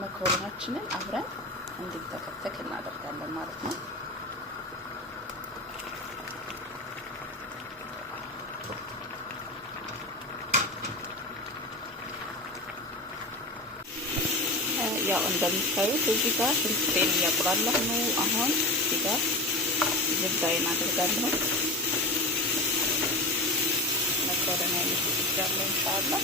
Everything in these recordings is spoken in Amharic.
መኮረናችንን አብረን እንዲተከተክ እናደርጋለን ማለት ነው። ያው እንደምታዩት እዚህ ጋር ሽንኩርቴን እያቁላላሁ ነው። አሁን እዚህ ጋር ዝብዳይን አደርጋለሁ። መኮረናዬን እየሰራሁ ኢንሻአላህ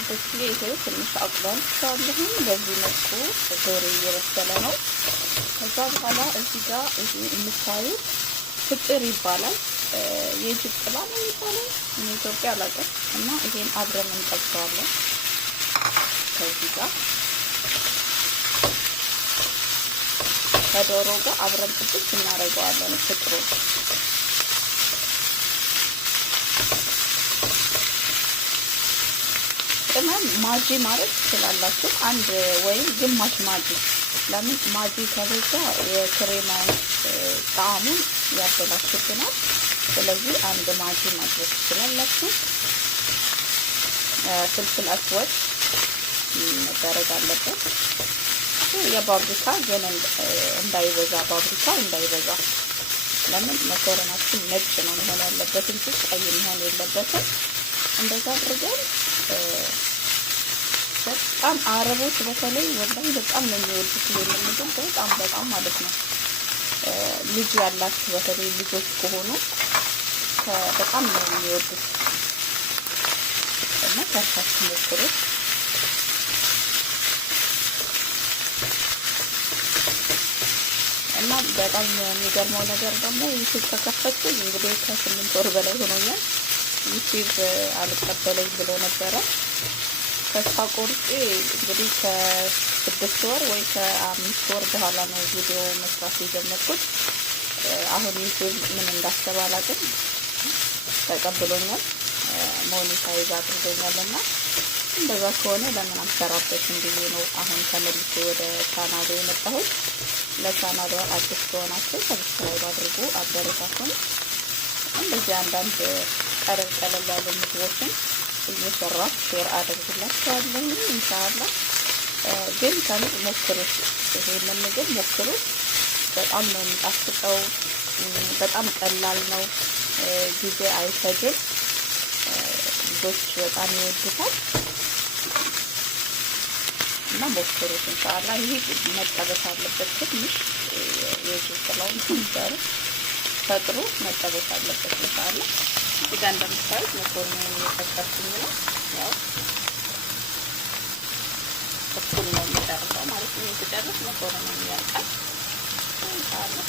በዚህ ይሄው ትንሽ አቁላልቻለሁ። በዚህ መልኩ ዶሮ እየበሰለ ነው። ከዛ በኋላ እዚህ ጋር ይሄ የምታዩት ፍጥር ይባላል። የጅብ ጥላ ነው የሚባለው ኢትዮጵያ አላውቅም። እና ይሄን አብረን እንጠብሰዋለን ከዚህ ጋር ከዶሮ ጋር አብረን ጥብስ እናደርገዋለን ፍጥሩ ቅመም ማጂ ማለት ትችላላችሁ። አንድ ወይም ግማሽ ማጂ። ለምን ማጂ ከበዛ የክሬማውን ጣዕሙን ያበላሽብናል። ስለዚህ አንድ ማጂ ማድረግ ትችላላችሁ። ፍልፍል አስወድ መደረግ አለበት። የባብሪካ ግን እንዳይበዛ ባብሪካ እንዳይበዛ። ለምን መኮረናችን ነጭ ነው መሆን ያለበት እንጂ ቀይ መሆን የለበትም። እንደዛ አድርገን በጣም አረቦች በተለይ ወላሂ በጣም ነው የሚወዱት ይሄንን ምግብ በጣም ማለት ነው። ልጅ ያላችሁ በተለይ ልጆች ከሆኑ በጣም ነው የሚወዱት እና ሰርታችሁ ሞክሩት። እና በጣም የሚገርመው ነገር ደግሞ ዩቲዩብ ከከፈቱ እንግዲህ ከ8 ወር በላይ ሆኖኛል። ዩቲዩብ አልቀበለኝ ብሎ ነበረ። ተስፋ ቆርጬ እንግዲህ ከ6 ወር ወይ ከ5 ወር በኋላ ነው ቪዲዮ መስራት የጀመርኩት። አሁን ዩቲዩብ ምን እንዳሰበ አላውቅም፣ ተቀብሎኛል፣ ሞኔታይዝ አድርጎኛልና እንደዛ ከሆነ ለምን አልሰራበትም ብዬ ነው አሁን ተመልሼ ወደ ቻናሉ የመጣሁት። ለቻናሉ አዲስ ከሆናችሁ ሰብስክራይብ አድርጉ፣ አበረታቱን። እንደዚህ አንዳንድ ቀለል ያሉ ምግቦችን እየሰራሁ ሼር አደርግላችኋለሁ ኢንሻአላህ። ግን ከምር ሞክሩት፣ ይሄንን ምግብ ሞክሩት። በጣም ነው የሚጣፍጠው። በጣም ቀላል ነው፣ ጊዜ አይፈጅም። ልጆች በጣም ይወዱታል እና ሞክሩት ኢንሻአላህ። ይሄ መጠበስ አለበት ትንሽ የጅብላውን ትንሽ ፈጥሮ መጠበስ አለበት ኢንሻአላህ። እዚህ ጋር እንደምታዩት መኮረናውን እየከተፍኩኝ ነው። ያው እኩል ነው የሚጨርሰው ማለት ነው። የተጨረሰ መኮረናውን ያልቃል ኢንሻአላህ።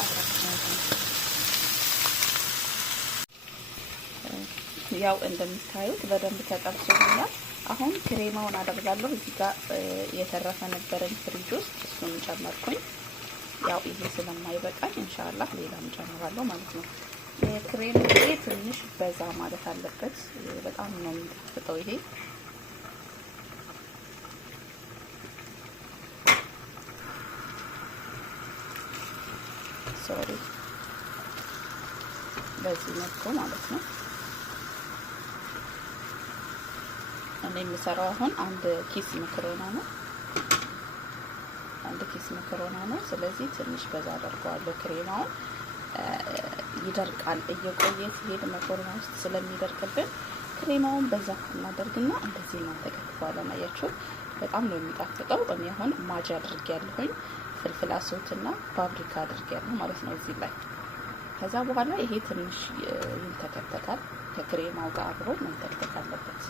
ያው እንደምታዩት በደንብ ተጠብሶኛል። አሁን ክሬማውን አደርጋለሁ። እዚህ ጋር የተረፈ ነበረኝ ፍሪጅ ውስጥ እሱን ጨመርኩኝ። ያው ይሄ ስለማይበቃኝ ኢንሻአላህ ሌላም ጨምራለሁ ማለት ነው። የክሬም ይሄ ትንሽ በዛ ማለት አለበት። በጣም ነው የሚጣፍጠው ይሄ። ሶሪ በዚህ መልኩ ማለት ነው። እኔ የምሰራው አሁን አንድ ኪስ መኮረና ነው። ስለዚህ ትንሽ በዛ አደርገዋለሁ። ክሬማውን ይደርቃል እየቆየ ሲሄድ መኮረና ውስጥ ስለሚደርቅብን ክሬማውን በዛ እናደርግና እንደዚህ እናንተከትፈዋለን። አያችሁ በጣም ነው የሚጣፍጠው። እኔ አሁን ማጅ አድርጌያለሁኝ፣ ፍልፍል አስወትና ፋብሪካ አድርጌያለሁ ማለት ነው እዚህ ላይ። ከዛ በኋላ ይሄ ትንሽ ይንተከተካል። ከክሬማው ጋር አብሮ መንተከተክ አለበት።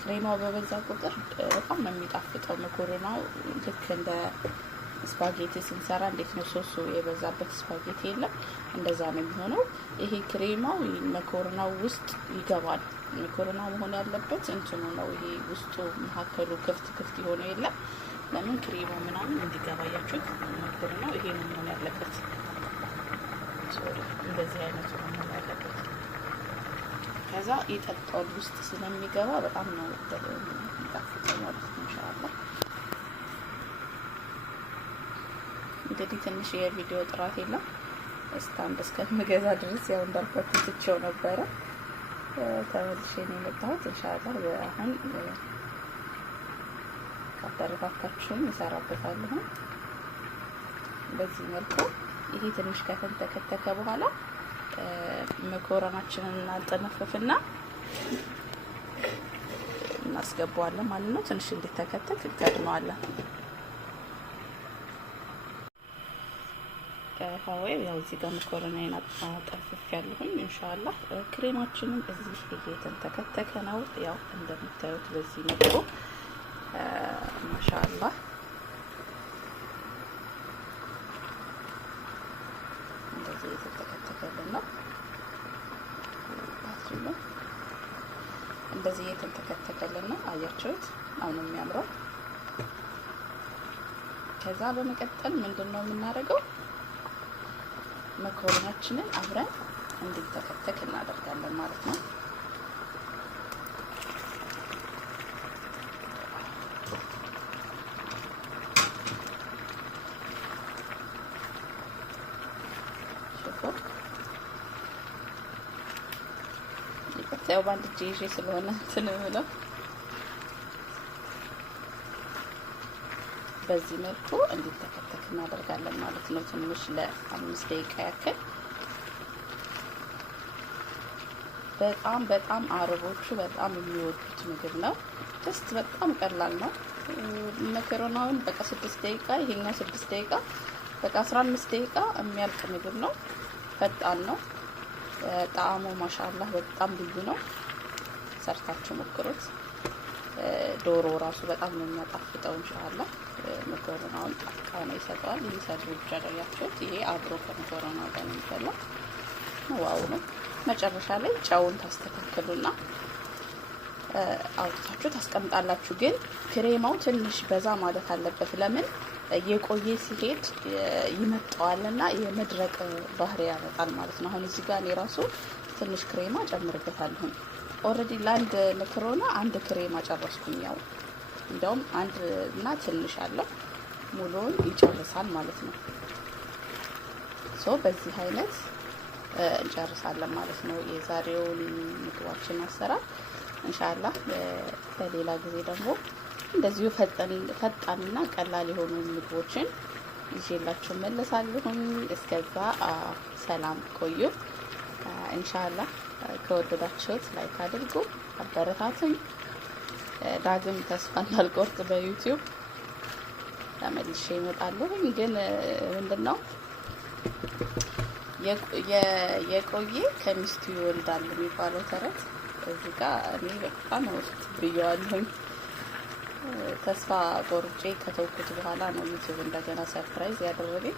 ክሬማው በበዛ ቁጥር በጣም ነው የሚጣፍጠው መኮረናው። ልክ እንደ ስፓጌቲ ስንሰራ እንዴት ነው ሶሱ የበዛበት ስፓጌቲ የለም፣ እንደዛ ነው የሚሆነው። ይሄ ክሬማው መኮረናው ውስጥ ይገባል። መኮረናው መሆን ያለበት እንትኑ ነው፣ ይሄ ውስጡ መካከሉ ክፍት የሆነ የለም። ለምን ክሬማው ምናምን እንዲገባ ያችሁት መኮረናው ይሄ ነው መሆን ያለበት። ሶሪ እንደዚህ አይነቱ ነው መሆን ያለበት። ከዛ ይጠጣል ውስጥ ስለሚገባ በጣም ነው የሚጣፍጠው ማለት ነው። ኢንሻአላህ እንግዲህ ትንሽ የቪዲዮ ጥራት የለም እስካንድ እስከምገዛ ድረስ ያው እንዳልኳችሁ ትቼው ነበረ። ተመልሼ ነው የመጣሁት። ኢንሻአላህ አሁን ካበረታታችሁም እሰራበታለሁ። በዚህ መልኩ ይሄ ትንሽ ከተንተከተከ በኋላ መኮረናችንን እናጠነፍፍና እናስገባዋለን ማለት ነው። ትንሽ እንዲተከተክ እንቀድመዋለን። ሀዋይ ያው እዚህ ጋር መኮረናዬን አጠንፍፍ ያለሁኝ። ኢንሻአላህ ክሬማችንን እዚህ እየተንተከተከ ነው። ያው እንደምታዩት በዚህ መልኩ ማሻአላህ እንደዚህ እየተንተከተከልን ነው። እንደዚህ እየተንተከተከልን ነው። አያችሁት? አሁን የሚያምረው። ከዛ በመቀጠል ምንድነው የምናደርገው? መኮረናችንን አብረን እንዲተከተክ እናደርጋለን ማለት ነው። ያው ባንድ ጂጂ ስለሆነ እንትን ብለው በዚህ መልኩ እንዲተከተክ እናደርጋለን ማለት ነው። ትንሽ ለ5 ደቂቃ ያክል። በጣም አረቦቹ በጣም የሚወዱት ምግብ ነው። ጀስት በጣም ቀላል ነው። መከሮናውን በቃ 6 ደቂቃ፣ ይሄኛው 6 ደቂቃ፣ በቃ 15 ደቂቃ የሚያልቅ ምግብ ነው። ፈጣን ነው። ጣዕሙ ማሻአላህ በጣም ልዩ ነው። ሰርታችሁ ሞክሩት። ዶሮ ራሱ በጣም ነው የሚያጣፍጠው። ኢንሻአላህ መኮረናውን ጣፍጣና ይሰጠዋል። ይሰሩ ብቻ ያያችሁት። ይሄ አብሮ ከመኮረናው ጋር ነው የሚበላው። ዋው ነው። መጨረሻ ላይ ጨውን ታስተካክሉና አውጥታችሁ ታስቀምጣላችሁ። ግን ክሬማው ትንሽ በዛ ማለት አለበት። ለምን የቆየ ሲሄድ ይመጣዋልና የመድረቅ ባህሪ ያመጣል ማለት ነው። አሁን እዚህ ጋር እኔ ራሱ ትንሽ ክሬማ ጨምርበታለሁ። ኦልሬዲ ለአንድ መኮረና 1 ክሬማ ጨረስኩኝ። ያው እንደውም 1 እና ትንሽ አለው ሙሉውን ይጨርሳል ማለት ነው። ሶ በዚህ አይነት እንጨርሳለን ማለት ነው የዛሬውን ምግባችን አሰራር። ኢንሻአላህ በሌላ ጊዜ ደግሞ እንደዚሁ ፈጣንና ቀላል የሆኑ ምግቦችን ይዤላችሁ መለሳለሁ። እስከዛ ሰላም ቆዩ። ኢንሻአላህ ከወደዳችሁት ላይክ አድርጉ፣ አበረታቱኝ። ዳግም ተስፋ እንዳልቆርጥ በዩቲዩብ ተመልሼ እመጣለሁ። ግን ምንድነው የቆየ ከሚስቱ ይወልዳል የሚባለው ተረት እዚህ ጋር እኔ በጣም ወስት ብየዋለሁኝ። ተስፋ ቆርጬ ከተውኩት በኋላ ነው ዩቲዩብ እንደገና ሰርፕራይዝ ያደረገኝ።